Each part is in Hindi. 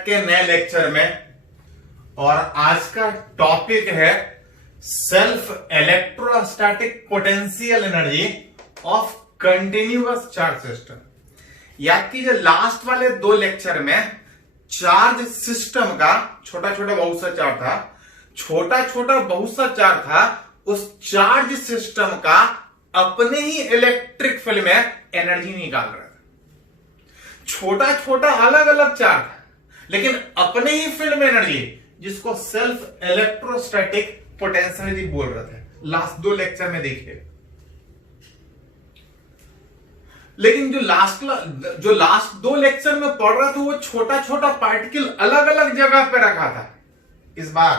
मैथ के नए लेक्चर में। और आज का टॉपिक है self electrostatic potential energy of continuous charge system. याद कीजिए लास्ट वाले दो लेक्चर में चार्ज सिस्टम का छोटा छोटा बहुत सा चार्ज था, छोटा छोटा बहुत सा चार्ज था, उस चार्ज सिस्टम का अपने ही इलेक्ट्रिक फील्ड में एनर्जी निकाल रहा था। छोटा छोटा अलग अलग चार्ज था लेकिन अपने ही फील्ड में एनर्जी, जिसको सेल्फ इलेक्ट्रोस्टैटिक पोटेंशियल एनर्जी बोल रहे थे। लास्ट दो लेक्चर में देखिए। लेकिन जो लास्ट दो लेक्चर में पढ़ रहा था वो छोटा छोटा पार्टिकल अलग अलग जगह पे रखा था। इस बार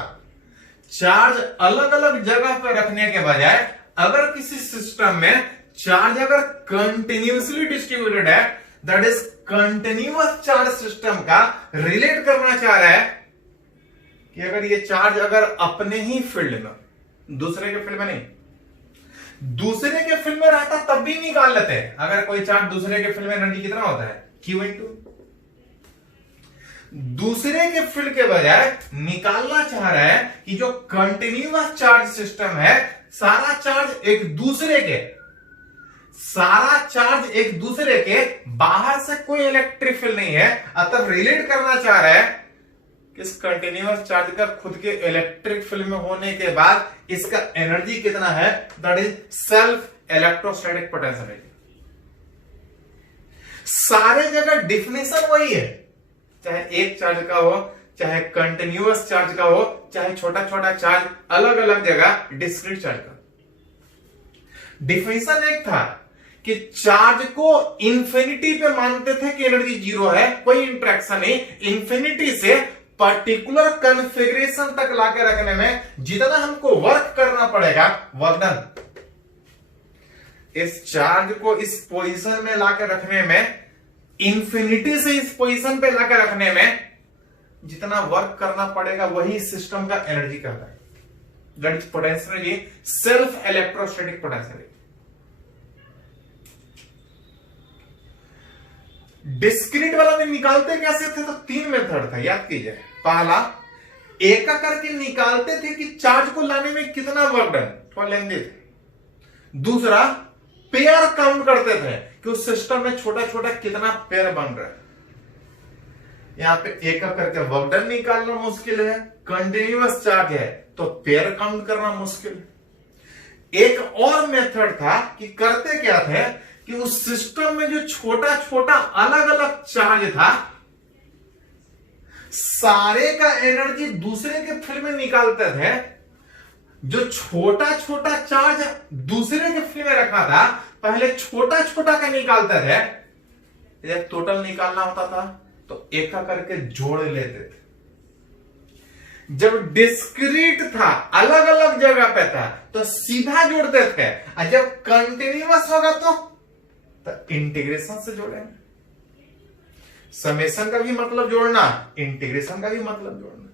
चार्ज अलग अलग जगह पे रखने के बजाय अगर किसी सिस्टम में चार्ज अगर कंटिन्यूअसली डिस्ट्रीब्यूटेड है, that is continuous charge system का रिलेट करना चाह रहा है कि अगर ये चार्ज अगर अपने ही फील्ड में, दूसरे के फील्ड में नहीं, दूसरे के फील्ड में रहता तब भी निकाल लेते हैं। अगर कोई चार्ज दूसरे के फील्ड में एनर्जी कितना होता है, Q/2। दूसरे के फील्ड के बजाय निकालना चाह रहा है कि जो कंटिन्यूअस चार्ज सिस्टम है, सारा चार्ज एक दूसरे के बाहर से कोई इलेक्ट्रिक फील्ड नहीं है, अतः रिलेट करना चाह रहा है कि इस कंटिन्यूअस चार्ज का खुद के इलेक्ट्रिक फील्ड में होने के बाद इसका एनर्जी कितना है, that is self electrostatic potential. सारे जगह डिफिनेशन वही है, चाहे एक चार्ज का हो, चाहे कंटिन्यूअस चार्ज का हो, चाहे छोटा छोटा चार्ज, अलग अलग जगह डिस्क्रीट चार्ज का डिफिनेशन एक था कि चार्ज को इंफिनिटी पे मानते थे कि एनर्जी जीरो है, कोई इंटरेक्शन नहीं। इंफिनिटी से पर्टिकुलर कॉन्फ़िगरेशन तक लाके रखने में जितना हमको वर्क करना पड़ेगा, वर्क डन। इस चार्ज को इस पोजीशन में लाके रखने में, इंफिनिटी से इस पोजीशन पे लाके रखने में जितना वर्क करना पड़ेगा वही सिस्टम का एनर्जी करता है। That is potential energy, self electrostatic potential. Discrete वाला में निकालते कैसे थे, तो तीन मेथड था, याद कीजिए। पहला एक करके निकालते थे कि चार्ज को लाने में कितना वर्क डन, थोड़ा लेंगे थे। दूसरा पेयर काउंट करते थे कि उस सिस्टम में छोटा छोटा कितना पेयर बन रहा है। यहां पे एक करके वर्क डन निकालना मुश्किल है, कंटिन्यूअस चार्ज है तो पेयर काउंट करना मुश्किल है। एक और मेथड था कि करते क्या थे कि उस सिस्टम में जो छोटा छोटा अलग अलग चार्ज था, सारे का एनर्जी दूसरे के फील्ड में निकालते थे। जो छोटा छोटा चार्ज दूसरे के फील्ड में रखा था, पहले छोटा छोटा का निकालते थे, जब टोटल निकालना होता था तो एक करके जोड़ लेते थे। जब डिस्क्रीट था, अलग अलग जगह पे था, तो सीधा जोड़ते थे, और जब कंटिन्यूअस होगा तो इंटीग्रेशन से जोड़ेंगे। समेशन का भी मतलब जोड़ना, इंटीग्रेशन का भी मतलब जोड़ना।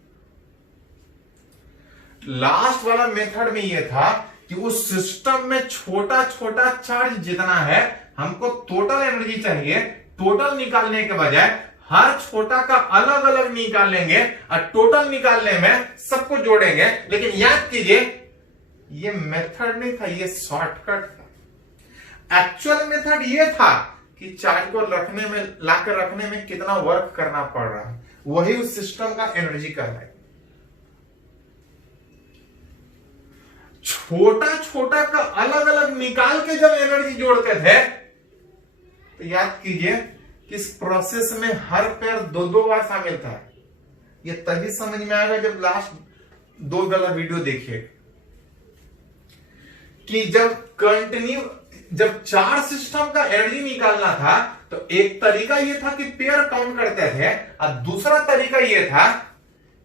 लास्ट वाला मेथड में यह था कि उस सिस्टम में छोटा छोटा चार्ज जितना है, हमको टोटल एनर्जी चाहिए। टोटल निकालने के बजाय हर छोटा का अलग अलग निकालेंगे और टोटल निकालने में सबको जोड़ेंगे। लेकिन याद कीजिए ये मेथड नहीं था, ये शॉर्टकट था। एक्चुअल मेथड ये था कि चार्ज को रखने में, लाकर रखने में कितना वर्क करना पड़ रहा है, वही उस सिस्टम का एनर्जी कर रहा है। छोटा छोटा का अलग अलग निकाल के जब एनर्जी जोड़ते थे, तो याद कीजिए कि इस प्रोसेस में हर पेयर दो बार शामिल था। ये तभी समझ में आएगा जब लास्ट दो वाला वीडियो देखिए कि जब चार्ज सिस्टम का एनर्जी निकालना था तो एक तरीका यह था कि पेयर काउंट करते थे, और दूसरा तरीका यह था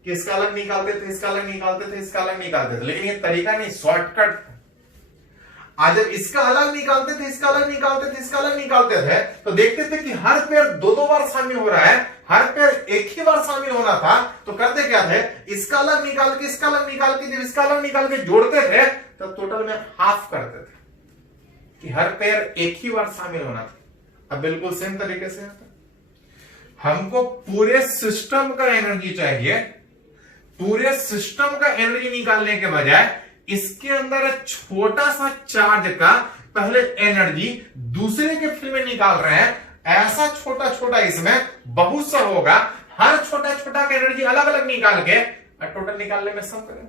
कि इसका अलग निकालते थे, इसका अलग निकालते थे, इसका अलग निकालते थे। लेकिन ये तरीका नहीं, शॉर्टकट था। आज जब इसका अलग निकालते थे, इसका अलग निकालते थे, इसका अलग निकालते थे, तो देखते थे कि हर पेयर दो बार शामिल हो रहा है, हर पेयर एक ही बार शामिल होना था। तो करते क्या थे, इसका अलग निकाल के, इसका अलग निकाल के, जब इसका अलग निकाल के जोड़ते थे तो टोटल में हाफ करते थे कि हर पेयर एक ही बार शामिल होना था। अब बिल्कुल सेम तरीके से हमको पूरे सिस्टम का एनर्जी चाहिए। पूरे सिस्टम का एनर्जी निकालने के बजाय इसके अंदर छोटा सा चार्ज का पहले एनर्जी दूसरे के फील्ड में निकाल रहे हैं। ऐसा छोटा छोटा इसमें बहुत सा होगा, हर छोटा छोटा का एनर्जी अलग अलग निकाल के टोटल निकालने में सम करें।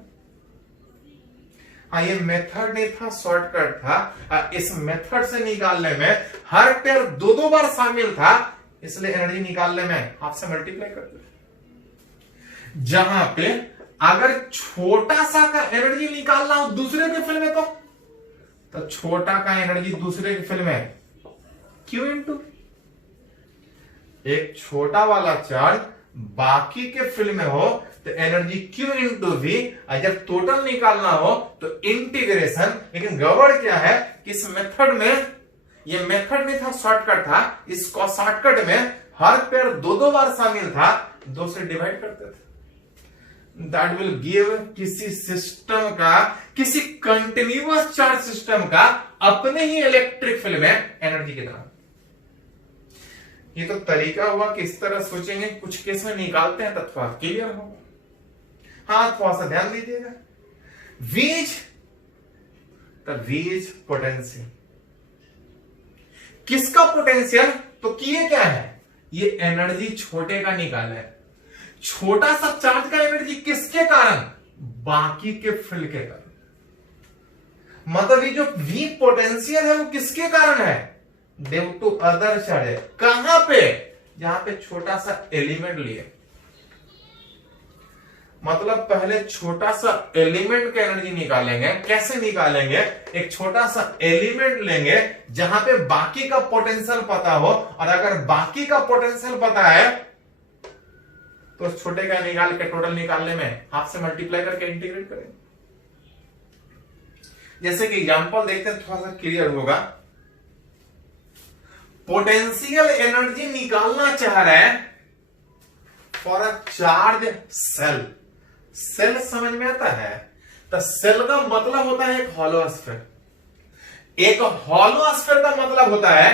हाँ, ये मेथड नहीं था, शॉर्टकट था। इस मेथड से निकालने में हर पेयर दो दो बार शामिल था, इसलिए एनर्जी निकालने में हाफ से मल्टीप्लाई करते हैं। जहां पे अगर छोटा सा का एनर्जी निकालना हो दूसरे के फील्ड में, तो छोटा का एनर्जी दूसरे के फील्ड में क्यू इंटू एक छोटा वाला चार्ज बाकी के फील्ड में हो तो एनर्जी क्यू इंटू वी। जब टोटल निकालना हो तो इंटीग्रेशन। लेकिन गड़बड़ क्या है कि इस मेथड में, ये मेथड नहीं था, शॉर्टकट था। इस शॉर्टकट में हर पेयर दो दो बार शामिल था, 2 से डिवाइड करते थे। दैट विल गिव किसी सिस्टम का, किसी कंटिन्यूअस चार्ज सिस्टम का अपने ही इलेक्ट्रिक फील्ड में एनर्जी कितना। ये तो तरीका हुआ कि इस तरह सोचेंगे, कुछ केस में निकालते हैं तो थोड़ा क्लियर होगा। हाँ, थोड़ा सा ध्यान दीजिएगा। वीज, तो वीज पोटेंशियल, किसका पोटेंशियल, तो किए क्या है, ये एनर्जी छोटे का निकाला है। छोटा सा चार्ज का एनर्जी किसके कारण, बाकी के फील्ड के कारण। मतलब ये जो वी पोटेंशियल है वो किसके कारण है, ड्यू टू अदर चार्ज है। कहां पे, जहां पे छोटा सा एलिमेंट लिए। मतलब पहले छोटा सा एलिमेंट का एनर्जी निकालेंगे। कैसे निकालेंगे, एक छोटा सा एलिमेंट लेंगे जहां पे बाकी का पोटेंशियल पता हो, और अगर बाकी का पोटेंशियल पता है तो छोटे का निकाल के टोटल निकालने में हाफ से मल्टीप्लाई करके इंटीग्रेट करें। जैसे कि एग्जांपल देखते हैं, थोड़ा सा क्लियर होगा। पोटेंशियल एनर्जी निकालना चाह रहे हैं for a charge shell. Shell समझ में आता है, तो सेल का मतलब होता है एक हॉलो स्फीयर। एक हॉलो स्फीयर का मतलब होता है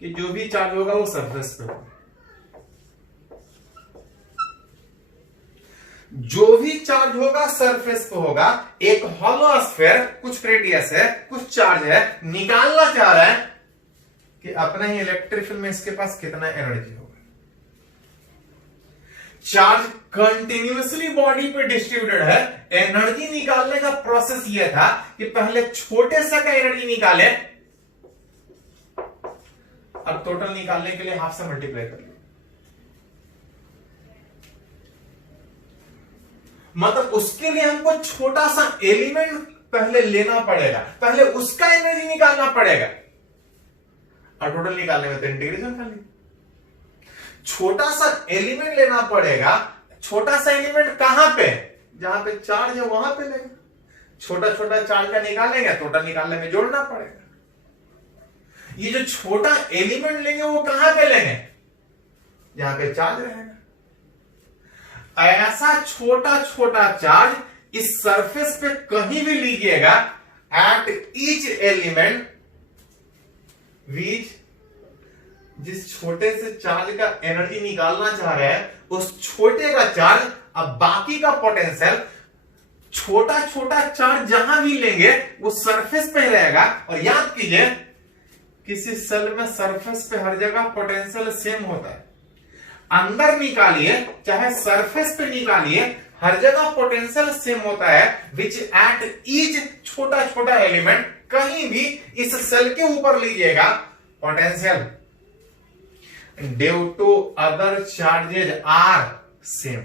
कि जो भी चार्ज होगा वो सरफेस पे होगा। जो भी चार्ज होगा सरफेस पे होगा। एक हॉलो स्फीयर, कुछ रेडियस है, कुछ चार्ज है, निकालना चाह रहा है कि अपने ही इलेक्ट्रिक फील्ड में इसके पास कितना एनर्जी होगा। चार्ज कंटिन्यूअसली बॉडी पे डिस्ट्रीब्यूटेड है। एनर्जी निकालने का प्रोसेस यह था कि पहले छोटे से का एनर्जी निकाले, अब टोटल निकालने के लिए हाफ से मल्टीप्लाई कर लिया। मतलब उसके लिए हमको छोटा सा एलिमेंट पहले लेना पड़ेगा, पहले उसका एनर्जी निकालना पड़ेगा, और टोटल निकालने में तो इंटीग्रेशन कर लिया। छोटा सा एलिमेंट लेना पड़ेगा। छोटा सा एलिमेंट कहां पे, जहां पे चार्ज है वहां पे लेंगे। छोटा छोटा चार्ज का निकालेंगे, टोटल निकालने में जोड़ना पड़ेगा। ये जो छोटा एलिमेंट लेंगे वो कहां पे लेंगे, जहां पे चार्ज रहेगा। ऐसा छोटा छोटा चार्ज इस सरफेस पे कहीं भी लीजिएगा, एट ईच एलिमेंट वीज, जिस छोटे से चार्ज का एनर्जी निकालना चाह रहे हैं उस छोटे का चार्ज, अब बाकी का पोटेंशियल, छोटा छोटा चार्ज जहां भी लेंगे वो सरफेस पे रहेगा। और याद कीजिए, किसी सेल में सरफेस पे हर जगह पोटेंशियल सेम होता है। अंदर निकालिए चाहे सरफेस पे निकालिए, हर जगह पोटेंशियल सेम होता है, विच एट ईच छोटा छोटा एलिमेंट, कहीं भी इस सेल के ऊपर लीजिएगा, potential due to other charges are same.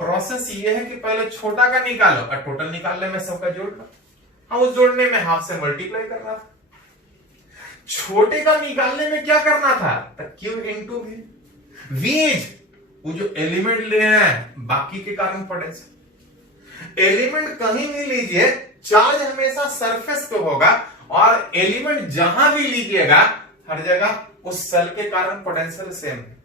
Process ये है कि पहले छोटा का निकालो और टोटल निकालने में सबका जोड़ना। हाँ, उस जोड़ने में हाफ से मल्टीप्लाई करना था। छोटे का निकालने में क्या करना था, क्यू इंटू वी। वीज, वो जो एलिमेंट ले रहे हैं बाकी के कारण पोटेंशियल। एलिमेंट कहीं भी लीजिए, चार्ज हमेशा सरफेस पे होगा, और एलिमेंट जहां भी लीजिएगा हर जगह उस सेल के कारण पोटेंशियल सेम है।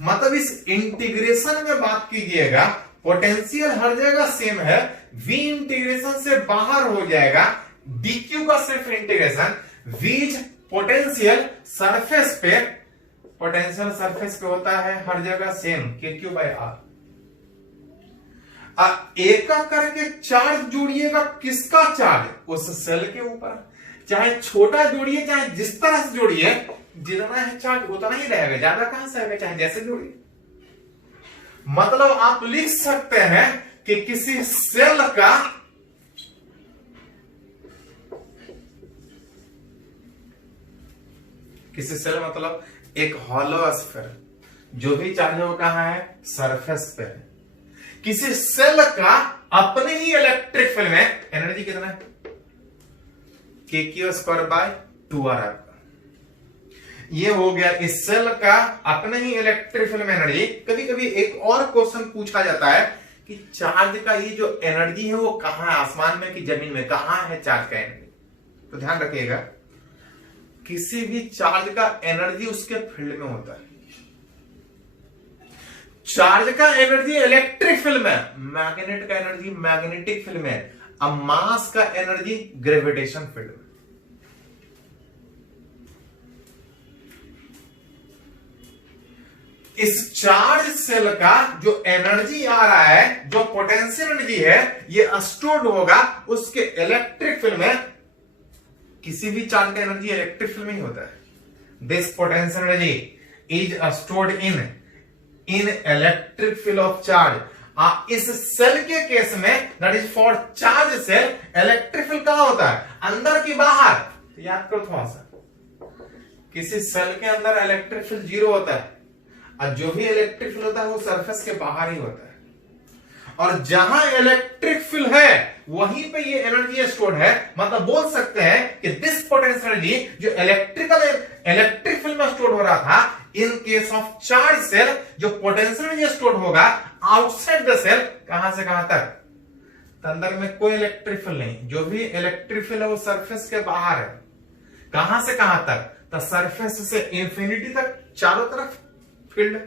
मतलब इस इंटीग्रेशन में बात कीजिएगा, पोटेंशियल हर जगह सेम है। वी इंटीग्रेशन से बाहर हो जाएगा, डीक्यू का सिर्फ इंटीग्रेशन। वीज पोटेंशियल सरफेस पे पोटेंशियल सरफेस पे होता है हर जगह सेम KQ/R। एक करके चार्ज जोड़िएगा, किसका चार्ज? उस सेल के ऊपर। चाहे छोटा जोड़िए चाहे जिस तरह से जोड़िए, जितना है चार्ज उतना ही रहेगा, ज्यादा कहां से आएगा, चाहे जैसे जोड़िए। मतलब आप लिख सकते हैं कि किसी सेल का मतलब एक हॉलो स्फीयर, जो भी चार्ज वो कहां है? सरफेस पे है। किसी सेल का अपने ही इलेक्ट्रिक फील्ड में एनर्जी कितना है? KQ²/2R। ये हो गया इस सेल का अपने ही इलेक्ट्रिक फील्ड में एनर्जी। कभी कभी एक और क्वेश्चन पूछा जाता है कि चार्ज का ये जो एनर्जी है वो कहां है, आसमान में कि जमीन में, कहां है चार्ज का एनर्जी? तो ध्यान रखिएगा, किसी भी चार्ज का एनर्जी उसके फील्ड में होता है। चार्ज का एनर्जी इलेक्ट्रिक फील्ड में, मैग्नेट का एनर्जी मैग्नेटिक फील्ड में, अब मास का एनर्जी ग्रेविटेशन फील्ड में। इस चार्ज सेल का जो एनर्जी आ रहा है, जो पोटेंशियल एनर्जी है, ये स्टोर्ड होगा उसके इलेक्ट्रिक फील्ड में। किसी भी चार्ज का एनर्जी इलेक्ट्रिक फील्ड में ही होता है। This potential energy is stored in electric field of charge. इस सेल के केस में, that is for charge shell, electric field कहां होता है? अंदर की बाहर? तो याद करो थोड़ा सा, किसी सेल के अंदर इलेक्ट्रिक फील्ड 0 होता है, और जो भी इलेक्ट्रिक फील्ड होता है वो सरफेस के बाहर ही होता है। और जहां इलेक्ट्रिक फील्ड है वहीं पे ये एनर्जी स्टोर्ड है। मतलब बोल सकते हैं कि दिस पोटेंशियल एनर्जी जो इलेक्ट्रिक फील्ड में स्टोर हो रहा था, in case of charge shell जो पोटेंशियल एनर्जी स्टोर होगा आउटसाइड द सेल, कहां से कहां तक? तो अंदर में कोई इलेक्ट्रिक फील्ड नहीं, जो भी इलेक्ट्रिक फील्ड है वो सरफेस के बाहर है। कहां से कहां तक? तो सरफेस से इंफिनिटी तक चारों तरफ फील्ड।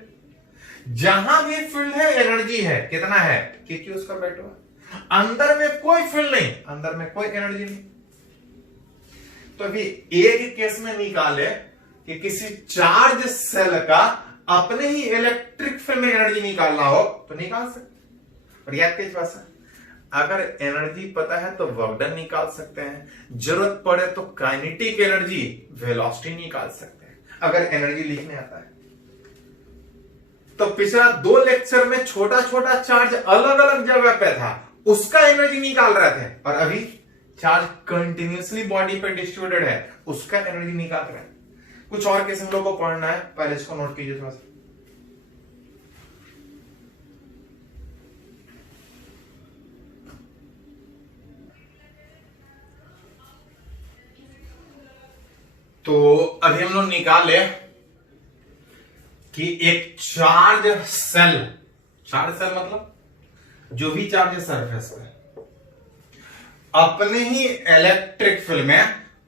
जहां भी फील्ड है एनर्जी है, कितना है? KQ²/2। अंदर में कोई फील्ड नहीं, अंदर में कोई एनर्जी नहीं। तो अभी एक केस में निकाले कि किसी चार्ज सेल का अपने ही इलेक्ट्रिक फील्ड में एनर्जी निकालना हो तो निकाल सकते। और याद कीजिए बात, अगर एनर्जी पता है तो वर्क डन निकाल सकते हैं, जरूरत पड़े तो काइनेटिक एनर्जी, वेलोसिटी निकाल सकते हैं, अगर एनर्जी लिखने आता है। तो पिछला 2 लेक्चर में छोटा छोटा चार्ज अलग अलग जगह पे था, उसका एनर्जी निकाल रहे थे, और अभी चार्ज कंटिन्यूअसली बॉडी पे डिस्ट्रीब्यूटेड है, उसका एनर्जी निकाल रहे हैं। कुछ और केस हम लोग को पढ़ना है, पहले इसको नोट कीजिए थोड़ा सा। तो अभी हम लोग निकाले कि एक चार्ज सेल मतलब जो भी चार्ज है सरफेस पे, अपने ही इलेक्ट्रिक फील्ड में,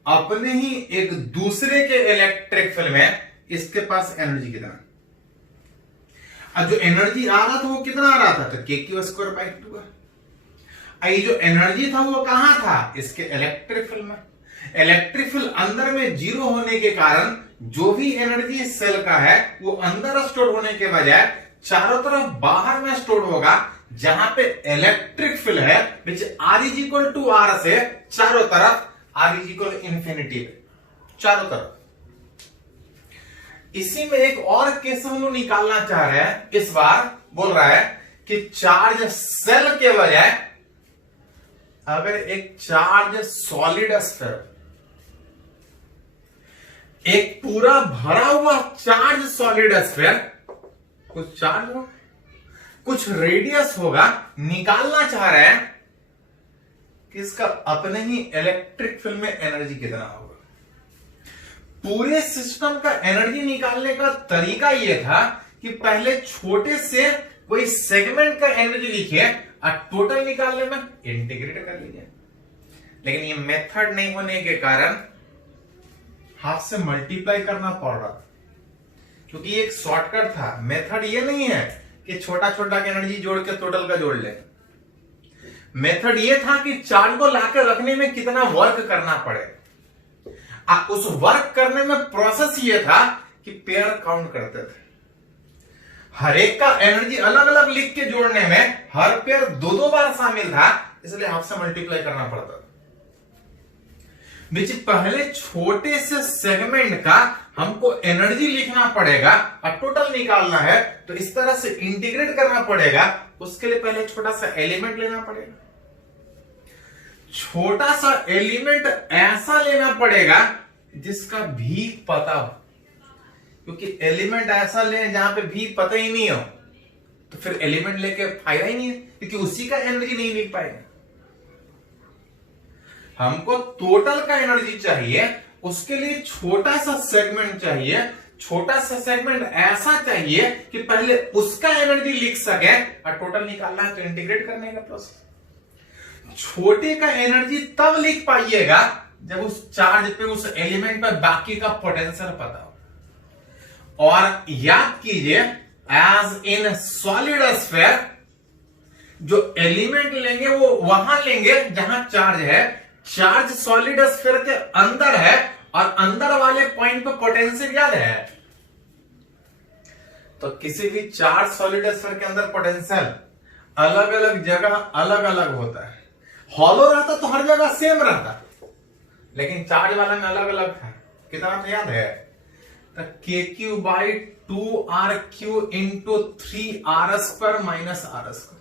अपने ही एक दूसरे के इलेक्ट्रिक फील्ड में, इसके पास एनर्जी कितना? अब जो एनर्जी आ रहा था वो कितना आ रहा था? तो KQ²/2। ये जो एनर्जी था वो कहां था? इसके इलेक्ट्रिक फील्ड में। इलेक्ट्रिक फील्ड अंदर में 0 होने के कारण जो भी एनर्जी सेल का है वो अंदर स्टोर होने के बजाय चारों तरफ बाहर में स्टोर होगा, जहां पे इलेक्ट्रिक फील्ड है विच R=R से चारों तरफ, R=∞, चारों तरफ। इसी में एक और केस हम लोग निकालना चाह रहे हैं। इस बार बोल रहा है कि चार्ज सेल के बजाय अगर एक चार्ज सॉलिड स्फीयर, एक पूरा भरा हुआ चार्ज सॉलिड स्फीयर, कुछ चार्ज हो, कुछ रेडियस होगा, निकालना चाह रहे हैं कि इसका अपने ही इलेक्ट्रिक फील्ड में एनर्जी कितना होगा। पूरे सिस्टम का एनर्जी निकालने का तरीका यह था कि पहले छोटे से कोई सेगमेंट का एनर्जी लिखिए और टोटल निकालने में इंटीग्रेट कर लीजिए। लेकिन ये मेथड नहीं होने के कारण हाफ से मल्टीप्लाई करना पड़ रहा, क्योंकि एक शॉर्टकट था। मेथड ये नहीं है कि छोटा छोटा का एनर्जी जोड़ के टोटल का जोड़ ले। मेथड ये था कि चार्ज को लाकर रखने में कितना वर्क करना पड़े। उस वर्क करने में प्रोसेस ये था कि पेयर काउंट करते थे। हर एक का एनर्जी अलग अलग लिख के जोड़ने में हर पेयर दो दो बार शामिल था, इसलिए हाफ से मल्टीप्लाई करना पड़ता था। पहले छोटे से सेगमेंट का हमको एनर्जी लिखना पड़ेगा और टोटल निकालना है, तो इस तरह से इंटीग्रेट करना पड़ेगा। उसके लिए पहले छोटा सा एलिमेंट लेना पड़ेगा। छोटा सा एलिमेंट ऐसा लेना पड़ेगा जिसका भी पता हो, क्योंकि एलिमेंट ऐसा लें जहां पे भी पता ही नहीं हो तो फिर एलिमेंट लेके फायदा ही नहीं है, क्योंकि उसी का एनर्जी नहीं लिख पाएगा। हमको टोटल का एनर्जी चाहिए, उसके लिए छोटा सा सेगमेंट चाहिए। छोटा सा सेगमेंट ऐसा चाहिए कि पहले उसका एनर्जी लिख सके और टोटल निकालना है तो इंटीग्रेट करने का प्रोसेस। छोटे का एनर्जी तब लिख पाइएगा जब उस चार्ज पे, उस एलिमेंट पे बाकी का पोटेंशियल पता हो। और याद कीजिए, एज इन सॉलिड स्फीयर जो एलिमेंट लेंगे वो वहां लेंगे जहां चार्ज है। चार्ज सॉलिड स्फीयर के अंदर है और अंदर वाले पॉइंट पे पोटेंशियल याद है। तो किसी भी चार्ज सॉलिड स्फीयर के अंदर पोटेंशियल अलग अलग जगह अलग अलग होता है। हॉलो रहता तो हर जगह सेम रहता, लेकिन चार्ज वाला में अलग अलग था। कितना था याद है? तो KQ/2RQ into 3R² minus R²।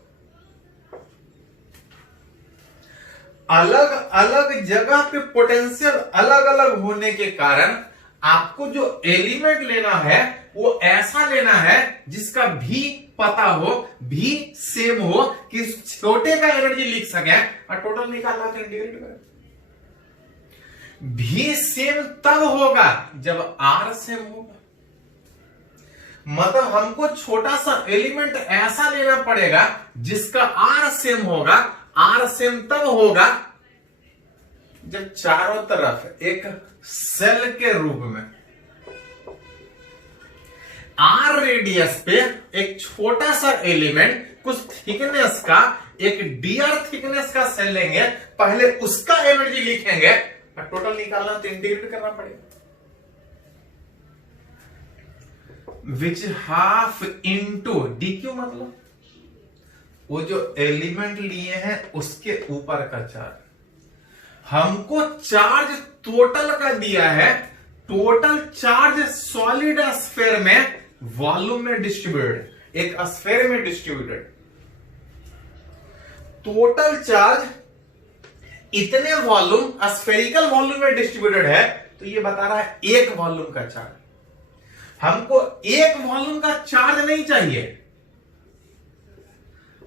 अलग अलग जगह पे पोटेंशियल अलग अलग होने के कारण आपको जो एलिमेंट लेना है वो ऐसा लेना है जिसका भी पता हो, भी सेम हो, कि छोटे का एनर्जी लिख सके और टोटल निकालना तो इंटीग्रेट करें। भी सेम तब होगा जब आर सेम होगा। मतलब हमको छोटा सा एलिमेंट ऐसा लेना पड़ेगा जिसका आर सेम होगा। आर सेम तब होगा जब चारों तरफ एक सेल के रूप में आर रेडियस पे एक छोटा सा एलिमेंट कुछ थिकनेस का, एक dr थिकनेस का सेल लेंगे, पहले उसका एनर्जी लिखेंगे और टोटल निकालना तो इंटीग्रेट करना पड़ेगा। विच हाफ इंटू dq, मतलब वो जो एलिमेंट लिए हैं उसके ऊपर का चार्ज। हमको चार्ज टोटल का दिया है। टोटल चार्ज सॉलिड स्फीयर में वॉल्यूम में डिस्ट्रीब्यूटेड, एक स्फीयर में डिस्ट्रीब्यूटेड। टोटल चार्ज इतने वॉल्यूम, स्फेरिकल वॉल्यूम में डिस्ट्रीब्यूटेड है, तो ये बता रहा है एक वॉल्यूम का चार्ज। हमको एक वॉल्यूम का चार्ज नहीं चाहिए,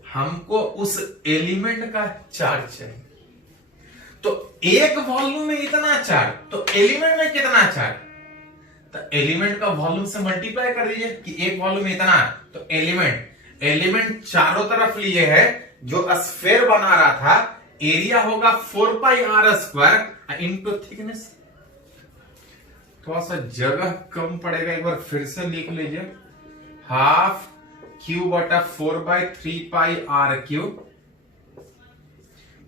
हमको उस एलिमेंट का चार्ज चाहिए। तो एक वॉल्यूम में इतना चार्ज, तो एलिमेंट में कितना चार्ज? तो एलिमेंट का वॉल्यूम से मल्टीप्लाई कर दीजिए कि एक वॉल्यूम में इतना, तो एलिमेंट चारों तरफ लिए है। जो स्फीयर बना रहा था, एरिया होगा 4πr² इंटू थिकनेस। थोड़ा सा जगह कम पड़ेगा, एक बार फिर से लिख लीजिए। Half Q/4/3πr³।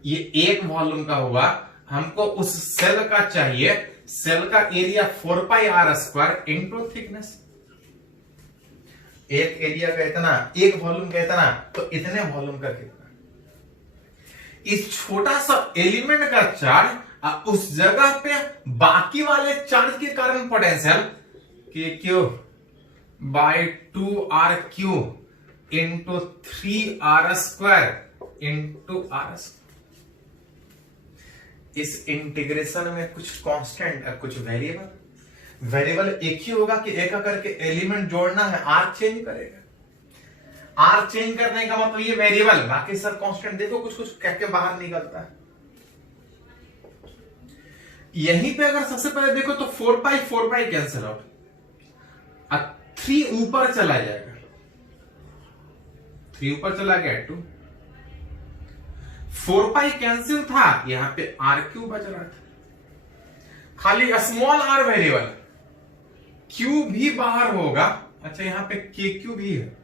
ये एक वॉल्यूम का हुआ। हमको उस सेल का चाहिए, सेल का एरिया 4πr² इंटू थिकनेस। एक एरिया का इतना, एक वॉल्यूम का इतना, तो इतने वॉल्यूम का कितना? इस छोटा सा एलिमेंट का चार्ज उस जगह पे बाकी वाले चार्ज के कारण potential KQ/2RQ into 3R² into R²। इस इंटीग्रेशन में कुछ कांस्टेंट, कुछ वेरिएबल एक ही होगा कि एक करके एलिमेंट जोड़ना है, आर चेंज करेगा। आर चेंज करने का मतलब ये वेरिएबल, बाकी सब कांस्टेंट। देखो कुछ कुछ कह के बाहर निकलता है। यहीं पे अगर सबसे पहले देखो तो 4π कैंसिल आउट, 3 ऊपर चला जाएगा, 3 ऊपर चला गया 2। 4π कैंसिल था, यहां पे RQ बच रहा था। खाली स्मॉल r वेरिएबल, Q भी बाहर होगा। अच्छा, यहां पे KQ भी है,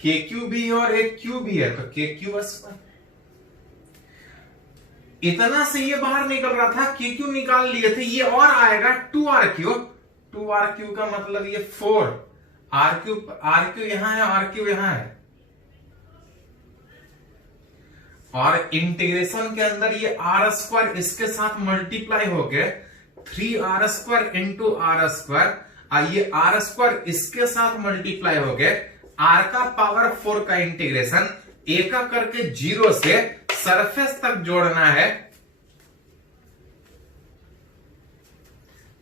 KQ भी है और एक Q भी है, तो KQ बस इतना से ये बाहर निकल रहा था, KQ निकाल लिए थे, ये और आएगा 2RQ 2r³ का मतलब ये 4, r³ यहां है, r³ यहां है, और इंटीग्रेशन के अंदर ये r² इसके साथ मल्टीप्लाई होके 3r² इंटू r², और ये r² इसके साथ मल्टीप्लाई होके r का पावर 4 का इंटीग्रेशन एक का करके 0 से सरफेस तक जोड़ना है,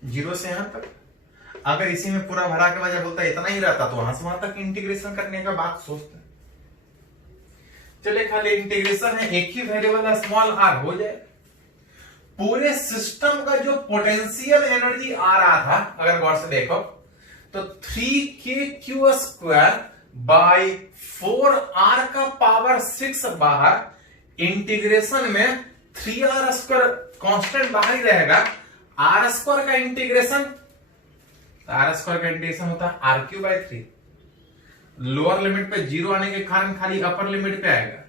0 से यहां तक। अगर इसी में पूरा भरा के वजह बोलता इतना ही रहता तो वहां से वहां तक इंटीग्रेशन करने का बात सोचते। चलिए खाली इंटीग्रेशन है, एक ही वेरिएबल है स्मॉल r, हो जाए। पूरे सिस्टम का जो पोटेंशियल एनर्जी आ रहा था, अगर गौर से देखो तो 3k² बाई 4r का पावर 6 बाहर, इंटीग्रेशन में 3r² कांस्टेंट बाहर ही रहेगा, r² का इंटीग्रेशन, r² का इंटीग्रेशन होता है r³ बाई 3। लोअर लिमिट पे 0 आने के कारण खाली अपर लिमिट पे आएगा,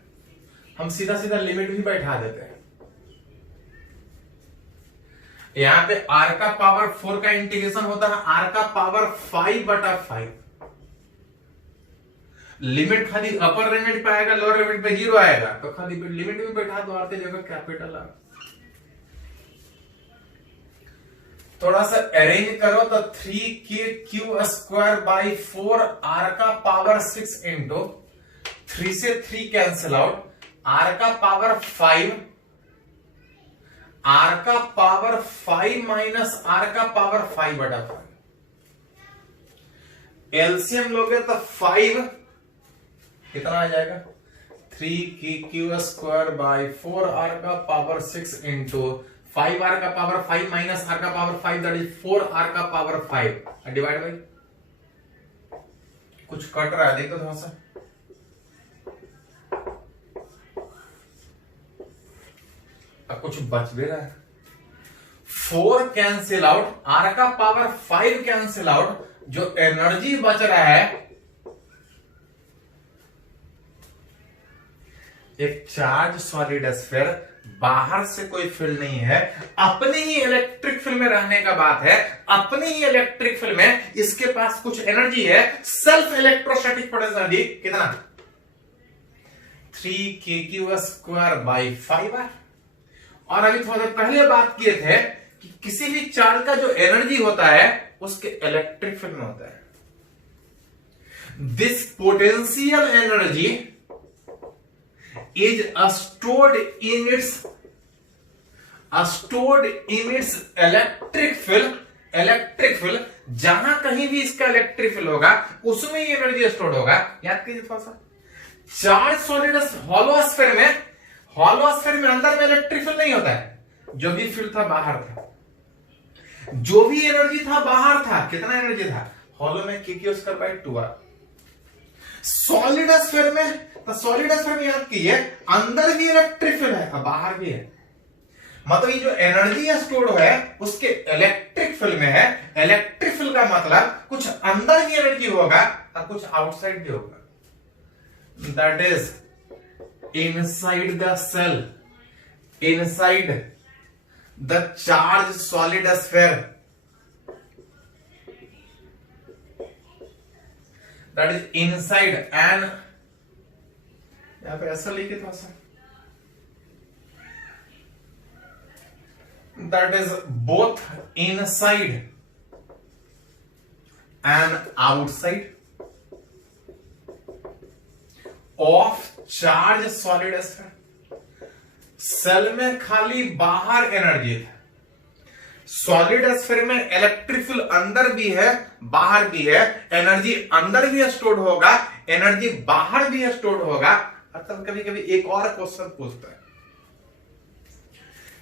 हम सीधा सीधा लिमिट भी बैठा देते हैं। यहां पे r का पावर 4 का इंटीग्रेशन होता है r का पावर 5/5। लिमिट खाली अपर लिमिट पे आएगा, लोअर लिमिट पे 0 आएगा, तो खाली लिमिट भी बैठा दो, r की जगह कैपिटल r। थोड़ा सा अरेंज करो तो 3k² बाई 4r का पावर 6 इंटू 3 से 3 कैंसिल आउट, r का पावर 5, r का पावर 5 माइनस r का पावर 5/5। एलसीएम लोगे तो 5 कितना आ जाएगा, 3k² बाई 4r का पावर 6 इंटू 5r का पावर 5 माइनस r का पावर 5, दैट इज 4r का पावर 5 डिवाइड बाई, कुछ कट रहा है देखो थोड़ा सा, कुछ बच भी रहा है। 4 कैंसिल आउट, r का पावर 5 कैंसिल आउट, जो एनर्जी बच रहा है, एक चार्ज सॉलिड स्फीयर, बाहर से कोई फील्ड नहीं है, अपने ही इलेक्ट्रिक फील्ड में रहने का बात है, अपने ही इलेक्ट्रिक फील्ड में इसके पास कुछ एनर्जी है, सेल्फ इलेक्ट्रोस्टैटिक पोटेंशियल कितना, 3k² बाई 5r। और अभी थोड़ा देर पहले बात किए थे कि किसी भी चार्ज का जो एनर्जी होता है उसके इलेक्ट्रिक फील्ड में होता है। This potential energy is stored in its electric field, जहां कहीं भी इसका इलेक्ट्रिक फील्ड होगा उसमें ये एनर्जी स्टोर होगा। याद कीजिए थोड़ा सा, चार्ज सॉलिड हॉलोस्फीयर में अंदर में इलेक्ट्रिक फील्ड नहीं होता है, जो भी फील्ड था बाहर था, जो भी एनर्जी था बाहर था। कितना एनर्जी था हॉलो में, k² by 2r। Solid sphere में, तो सॉलिड स्फीयर में याद कीजिए अंदर भी इलेक्ट्रिक फील्ड है और बाहर भी है, मतलब ये जो एनर्जी स्टोर्ड है उसके इलेक्ट्रिक फील्ड में है। इलेक्ट्रिक फील्ड का मतलब कुछ अंदर भी एनर्जी होगा और कुछ आउटसाइड भी होगा, that is inside the shell, inside the charge solid sphere, that is inside and, यहां पे ऐसा लिखे थोड़ा सा, that is both inside and outside of charge solid sphere. Shell में खाली बाहर एनर्जी है, सॉलिड स्फीयर में इलेक्ट्रिक फील्ड अंदर भी है बाहर भी है, एनर्जी अंदर भी स्टोर्ड होगा, एनर्जी बाहर भी स्टोर्ड होगा। अतः कभी कभी एक और क्वेश्चन पूछता है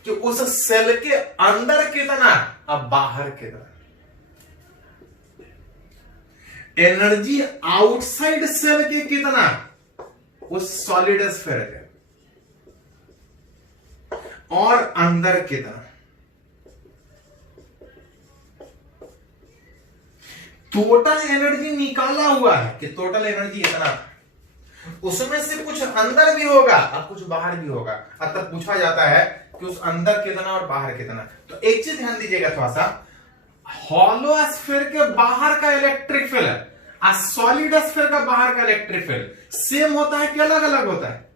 कि उस सेल के अंदर कितना और बाहर कितना, एनर्जी आउटसाइड सेल के कितना उस सॉलिड स्फीयर के, और अंदर कितना। टोटल एनर्जी निकाला हुआ है कि टोटल एनर्जी इतना, उसमें से कुछ अंदर भी होगा और कुछ बाहर भी होगा। तब पूछा जाता है कि उस अंदर कितना और बाहर कितना। तो एक चीज ध्यान दीजिएगा थोड़ा सा, हॉलो स्फीयर के बाहर का इलेक्ट्रिक फील्ड और सॉलिड स्फीयर का बाहर का इलेक्ट्रिक फील्ड सेम होता है कि अलग अलग होता है?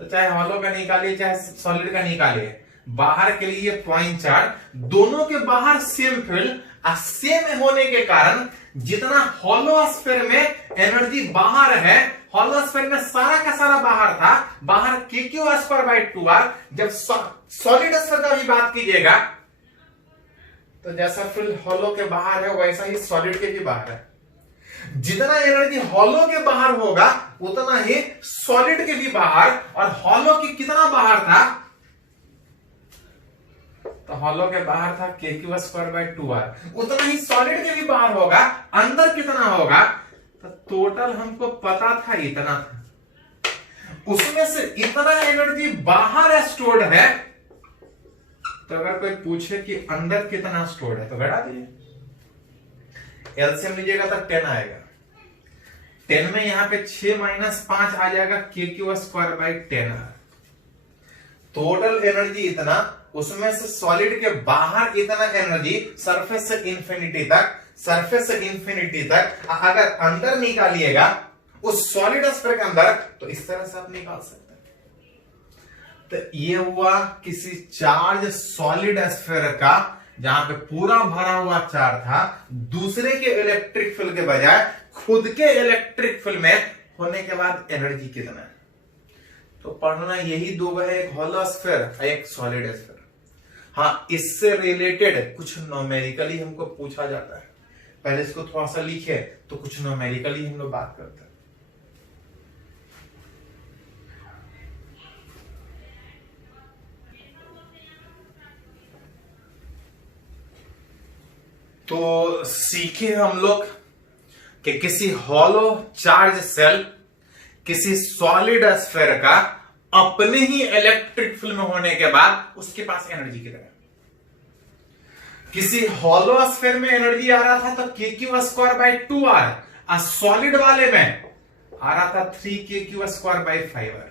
तो चाहे हॉलो का निकालिए चाहे सॉलिड का निकालिए, बाहर के लिए पॉइंट चार्ज, दोनों के बाहर सेम फील्ड और सेम होने के कारण जितना हॉलो स्फीयर में एनर्जी बाहर है, हॉलो स्फीयर में सारा का सारा बाहर था, बाहर Q²/2R। जब सॉलिड स्फीयर का भी बात कीजिएगा तो जैसा फील्ड हॉलो के बाहर है वैसा ही सॉलिड के भी बाहर है। जितना एनर्जी हॉलो के बाहर होगा उतना ही सॉलिड के भी बाहर, और हॉलो की कितना बाहर था? तो हॉलो के बाहर था Q²/2R, उतना ही सॉलिड के भी बाहर होगा। अंदर कितना होगा? तो टोटल हमको पता था इतना था, उसमें से इतना एनर्जी बाहर स्टोर्ड है। तो अगर कोई पूछे कि अंदर कितना स्टोर्ड है तो घटा दीजिए, एलसीएम लीजिएगा तो 10 आएगा। 10 में यहां पे 6 - 5 आ जाएगा Q²/10R। टोटल एनर्जी इतना, उसमें से सॉलिड के बाहर इतना एनर्जी सरफेस से इंफिनिटी तक, सरफेस से इंफिनिटी तक। अगर अंदर निकालिएगा उस सॉलिड स्फीयर के अंदर तो इस तरह से आप निकाल सकते हैं। तो ये हुआ किसी चार्ज सॉलिड स्फीयर का जहां पे पूरा भरा हुआ चार्ज था, दूसरे के इलेक्ट्रिक फील्ड के बजाय खुद के इलेक्ट्रिक फील्ड में होने के बाद एनर्जी कितना है। तो पढ़ना यही दो है, एक हॉलो स्फीयर एक सॉलिड स्फीयर। हाँ, इससे रिलेटेड कुछ न्यूमेरिकली हमको पूछा जाता है, पहले इसको थोड़ा सा लिखे तो कुछ न्यूमेरिकली हम लोग बात करते हैं। तो सीखे हम लोग कि किसी हॉलो चार्ज सेल किसी सॉलिड स्फीयर का अपने ही इलेक्ट्रिक फील्ड में होने के बाद उसके पास एनर्जी कितना है। किसी हॉलो स्फीयर में एनर्जी आ रहा था तो Q²/2R, और सॉलिड वाले में आ रहा था 3Q²/5R।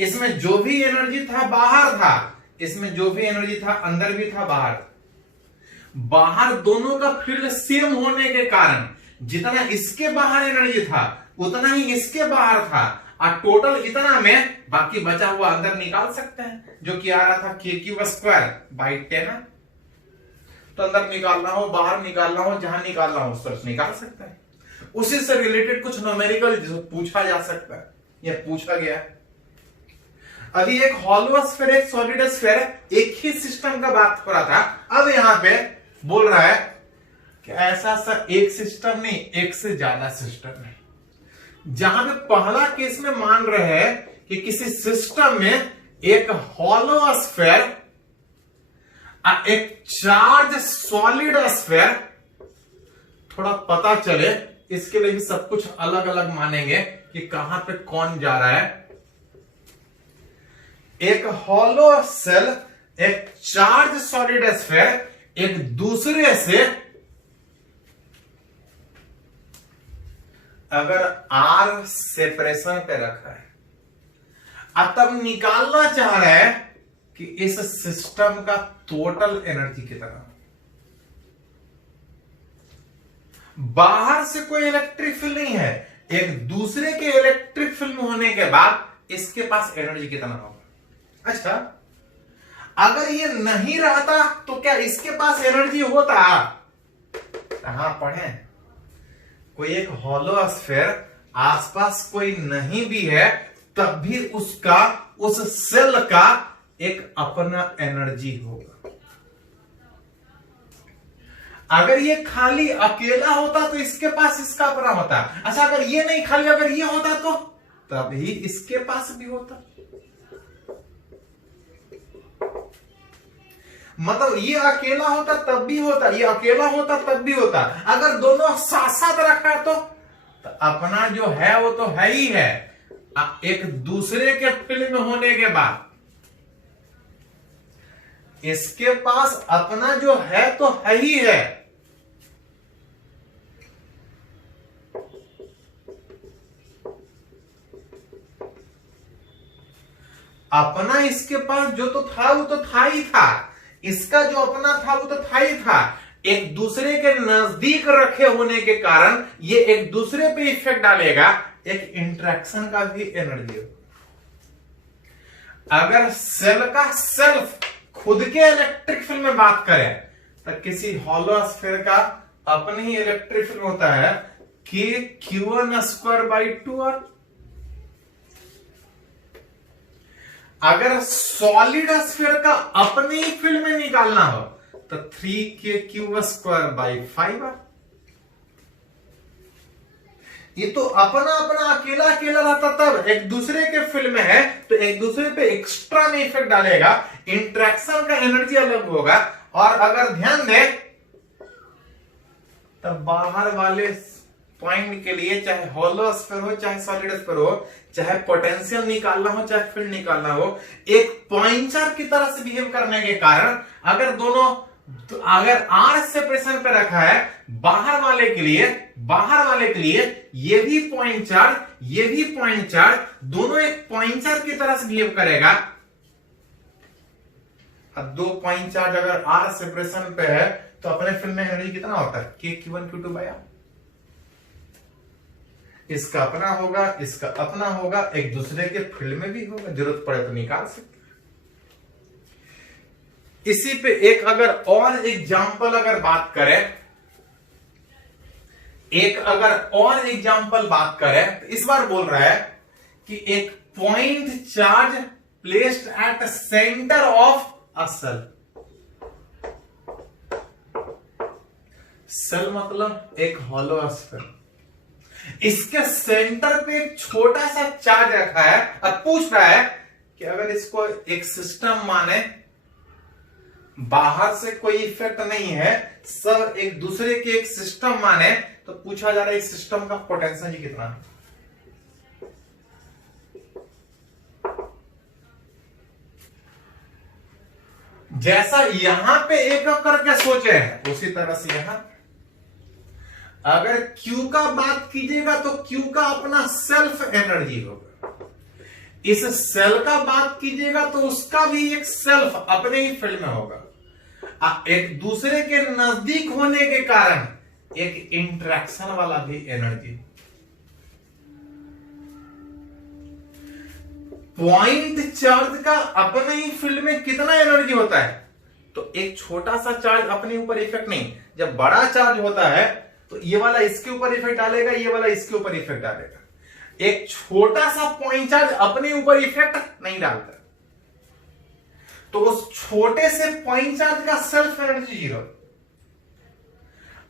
इसमें जो भी एनर्जी था बाहर था, इसमें जो भी एनर्जी था अंदर भी था बाहर। बाहर दोनों का फील्ड सेम होने के कारण जितना इसके बाहर एनर्जी था उतना ही इसके बाहर था, और टोटल इतना में बाकी बचा हुआ अंदर निकाल सकते हैं, जो कि आ रहा था Q²/10। तो अंदर निकालना हो बाहर निकालना हो जहां निकालना हो उस तरह से निकाल सकते हैं। उसी से रिलेटेड कुछ न्यूमेरिकल जिसको पूछा जा सकता है, यह पूछा गया। अभी एक हॉलो स्फीयर एक सॉलिड स्फीयर एक ही सिस्टम का बात हो रहा था, अब यहां पे बोल रहा है कि ऐसा सा एक सिस्टम नहीं, एक से ज्यादा सिस्टम है। जहां पे पहला केस में मान रहे हैं कि किसी सिस्टम में एक हॉलो स्फीयर एक चार्ज सॉलिड स्फीयर, थोड़ा पता चले इसके लिए भी सब कुछ अलग अलग मानेंगे कि कहां पे कौन जा रहा है। एक हॉलो सेल एक चार्ज सॉलिड स्फीयर एक दूसरे से अगर R सेपरेशन पे रखा है, अब तब निकालना चाह रहा है कि इस सिस्टम का टोटल एनर्जी कितना। बाहर से कोई इलेक्ट्रिक फील्ड नहीं है, एक दूसरे के इलेक्ट्रिक फील्ड होने के बाद इसके पास एनर्जी कितना होगा। अच्छा, अगर ये नहीं रहता तो क्या इसके पास एनर्जी होता? कहां पढ़े, कोई एक हॉलो स्फीयर आसपास कोई नहीं भी है तब भी उसका उस सेल का एक अपना एनर्जी होगा। अगर ये खाली अकेला होता तो इसके पास इसका अपना होता। अच्छा, अगर ये नहीं खाली अगर ये होता तो तभी इसके पास भी होता। मतलब ये अकेला होता तब भी होता, ये अकेला होता तब भी होता। अगर दोनों साथ साथ रखा तो अपना जो है वो तो है ही है। एक दूसरे के फील्ड में होने के बाद इसके पास अपना जो है तो है ही है। अपना इसके पास जो तो था वो तो था ही था, इसका जो अपना था वो तो था ही था। एक दूसरे के नजदीक रखे होने के कारण ये एक दूसरे पे इफेक्ट डालेगा, एक इंटरेक्शन का भी एनर्जी होगा। अगर सेल का सेल्फ खुद के इलेक्ट्रिक फील्ड में बात करें तो किसी हॉलो स्फीयर का अपने ही इलेक्ट्रिक फील्ड होता है कि Q1² 2R। अगर सॉलिड स्फीयर का अपने ही फील्ड में निकालना हो तो 3K² 5R। ये तो अपना अपना अकेला अकेला रहता, तब एक दूसरे के फील्ड में है तो एक दूसरे पे एक्स्ट्रा में इफेक्ट डालेगा, इंटरेक्शन का एनर्जी अलग होगा। और अगर ध्यान दें तब बाहर वाले पॉइंट के लिए चाहे हॉलो स्फीयर हो चाहे सॉलिड स्फीयर हो, चाहे पोटेंशियल निकालना हो चाहे फील्ड निकालना हो, एक पॉइंट चार्ज की तरह से बिहेव करने के कारण अगर दोनों तो अगर R सेपरेशन पे रखा है बाहर वाले के लिए ये भी पॉइंट चार्ज ये भी पॉइंट चार्ज, दोनों एक पॉइंट चार्ज की तरह से बिहेव करेगा। अब दो पॉइंट चार्ज अगर R सेपरेशन पे है तो अपने फील्ड में एनर्जी कितना होता है K Q1 Q2 R। इसका अपना होगा इसका अपना होगा, एक दूसरे के फील्ड में भी होगा, जरूरत पड़े तो निकाल सकते। इसी पे एक अगर और एग्जाम्पल अगर बात करें तो इस बार बोल रहा है कि एक point charge placed at centre of a shell मतलब एक हॉलो स्फीयर, इसके सेंटर पे एक छोटा सा चार्ज रखा है। अब पूछ रहा है कि अगर इसको एक सिस्टम माने, बाहर से कोई इफेक्ट नहीं है, सब एक दूसरे के एक सिस्टम माने, तो पूछा जा रहा है इस सिस्टम का पोटेंशियल कितना है। जैसा यहां पे एक करके सोचे हैं उसी तरह से यहां अगर Q का बात कीजिएगा तो Q का अपना सेल्फ एनर्जी होगा, इस सेल का बात कीजिएगा तो उसका भी एक सेल्फ अपने ही फील्ड में होगा। एक दूसरे के नजदीक होने के कारण एक इंटरेक्शन वाला भी एनर्जी। पॉइंट चार्ज का अपने ही फील्ड में कितना एनर्जी होता है, तो एक छोटा सा चार्ज अपने ऊपर इफेक्ट नहीं, जब बड़ा चार्ज होता है तो ये वाला इसके ऊपर इफेक्ट डालेगा, ये वाला इसके ऊपर इफेक्ट डालेगा। एक छोटा सा पॉइंट चार्ज अपने ऊपर इफेक्ट नहीं डालता, तो उस छोटे से पॉइंट चार्ज का सेल्फ एनर्जी 0।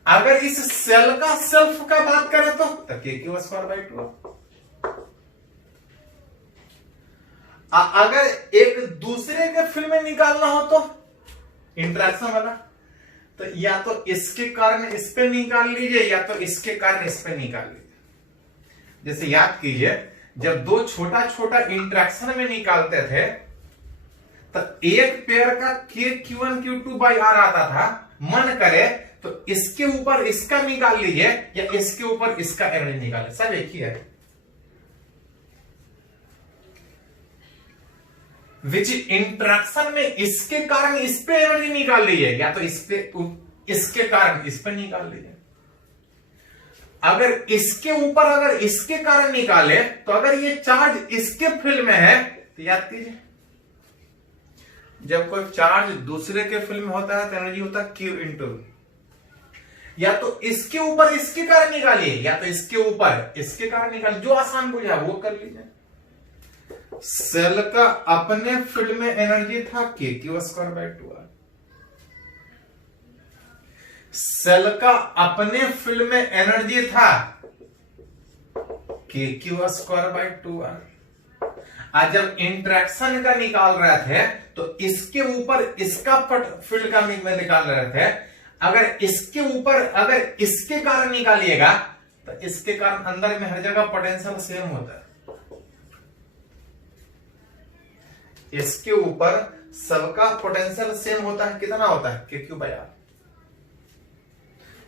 अगर इस सेल का सेल्फ का बात करें तो K² 2। अगर एक दूसरे के फील्ड में निकालना हो तो इंटरेक्शन वाला, तो या तो इसके कारण इस पे निकाल लीजिए या तो इसके कारण इस पे निकाल लीजिए। जैसे याद कीजिए जब दो छोटा छोटा इंटरेक्शन में निकालते थे तो एक पेयर का Q1 Q2 R आता था, मन करे तो इसके ऊपर इसका निकाल लीजिए या इसके ऊपर इसका एनर्जी निकाले, सब एक ही है। विच इंटरेक्शन में इसके कारण इस पे एनर्जी निकाल लीजिए या तो इस पे इसके कारण इस पे निकाल लीजिए। अगर इसके ऊपर अगर इसके कारण निकाले तो अगर ये चार्ज इसके फील्ड में है तो याद कीजिए जब कोई चार्ज दूसरे के फील्ड में होता है तो एनर्जी होता है Q इंटू, या तो इसके ऊपर इसके कारण निकालिए या तो इसके ऊपर इसके कारण निकालिए, जो आसान बुझा वो कर लीजिए। सेल का अपने फील्ड में एनर्जी था Q² 2R, सेल का अपने फील्ड में एनर्जी था Q² 2R। आज जब इंटरेक्शन का निकाल रहे थे तो इसके ऊपर इसका फील्ड का निकाल रहे थे, अगर इसके ऊपर अगर इसके कारण निकालिएगा तो इसके कारण अंदर में हर जगह पोटेंशियल सेम होता है। इसके ऊपर सबका पोटेंशियल सेम होता है, कितना होता है Q R।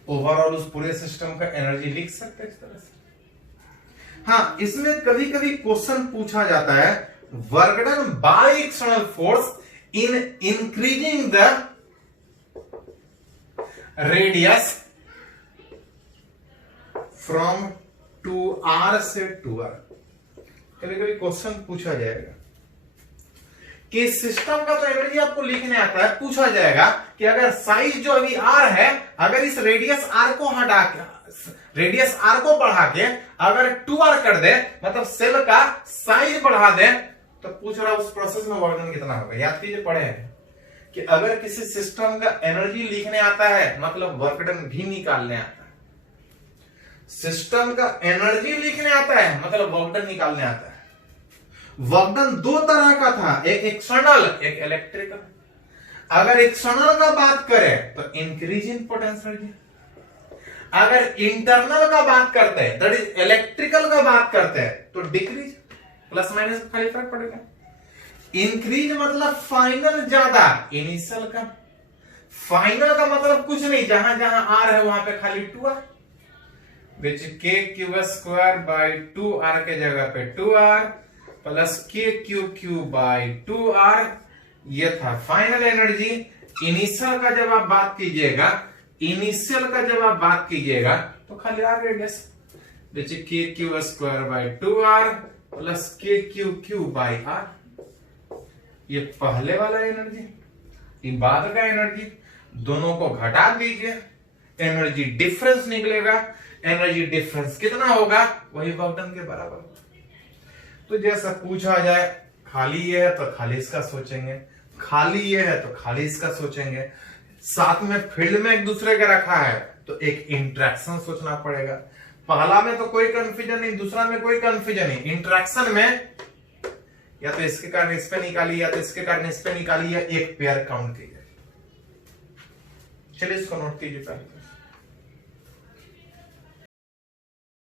ओवरऑल उस पूरे सिस्टम का एनर्जी लिख सकते हैं इस तरह से। हाँ, इसमें कभी कभी क्वेश्चन पूछा जाता है work done by external force in increasing the radius from 2r से 2r। कभी कभी क्वेश्चन पूछा जाएगा कि सिस्टम का तो एनर्जी आपको लिखने आता है, पूछा जाएगा कि अगर साइज जो अभी r है, अगर इस रेडियस r को हटा के, रेडियस r को बढ़ा के अगर 2r कर दे, मतलब सेल का साइज बढ़ा दे, तो पूछ रहा उस प्रोसेस में वर्क डन कितना होगा। याद कीजिए, पढ़े हैं कि अगर किसी सिस्टम का एनर्जी लिखने आता है, मतलब वर्क डन भी निकालने आता है। सिस्टम का एनर्जी लिखने आता है, मतलब वर्क डन निकालने आता है। वर्क डन दो तरह का था, एक एक्सटर्नल, एक इलेक्ट्रिकल। अगर एक्सटर्नल का बात करें तो इंक्रीज इन पोटेंशियल, अगर इंटरनल का बात करते हैं, दैट इज इलेक्ट्रिकल का बात करते हैं, तो डिक्रीज, प्लस माइनस खाली फर्क पड़ेगा। इंक्रीज मतलब फाइनल ज्यादा, इनिशियल का। फाइनल का मतलब कुछ नहीं, जहां जहां आर है वहां पे खाली 2r, विच के क्यू स्क्वायर बाई 2r के जगह पे 2r प्लस के क्यू क्यू बाई 2r। ये था फाइनल एनर्जी। इनिशियल का जब आप बात कीजिएगा, इनिशियल का जब आप बात कीजिएगा तो खाली आर रेडियस, विच के Q square by 2r plus के क्यू क्यू बाई r। ये पहले वाला एनर्जी, ये बाद का एनर्जी, दोनों को घटा दीजिए, एनर्जी डिफरेंस निकलेगा। एनर्जी डिफरेंस कितना होगा, वही वर्क डन के बराबर होगा। तो जैसा पूछा जाए, खाली ये है तो खाली इसका सोचेंगे, खाली ये है तो खाली इसका सोचेंगे, साथ में फील्ड में एक दूसरे के रखा है तो एक इंटरेक्शन सोचना पड़ेगा। पहला में तो कोई कंफ्यूजन नहीं, दूसरा में कोई कंफ्यूजन नहीं। इंटरेक्शन में या तो इसके कारण इस पे निकालिए, या तो इसके कारण इस पे निकालिए, एक पेयर काउंट कीजिए। चलिए इसको नोट कीजिए पहले।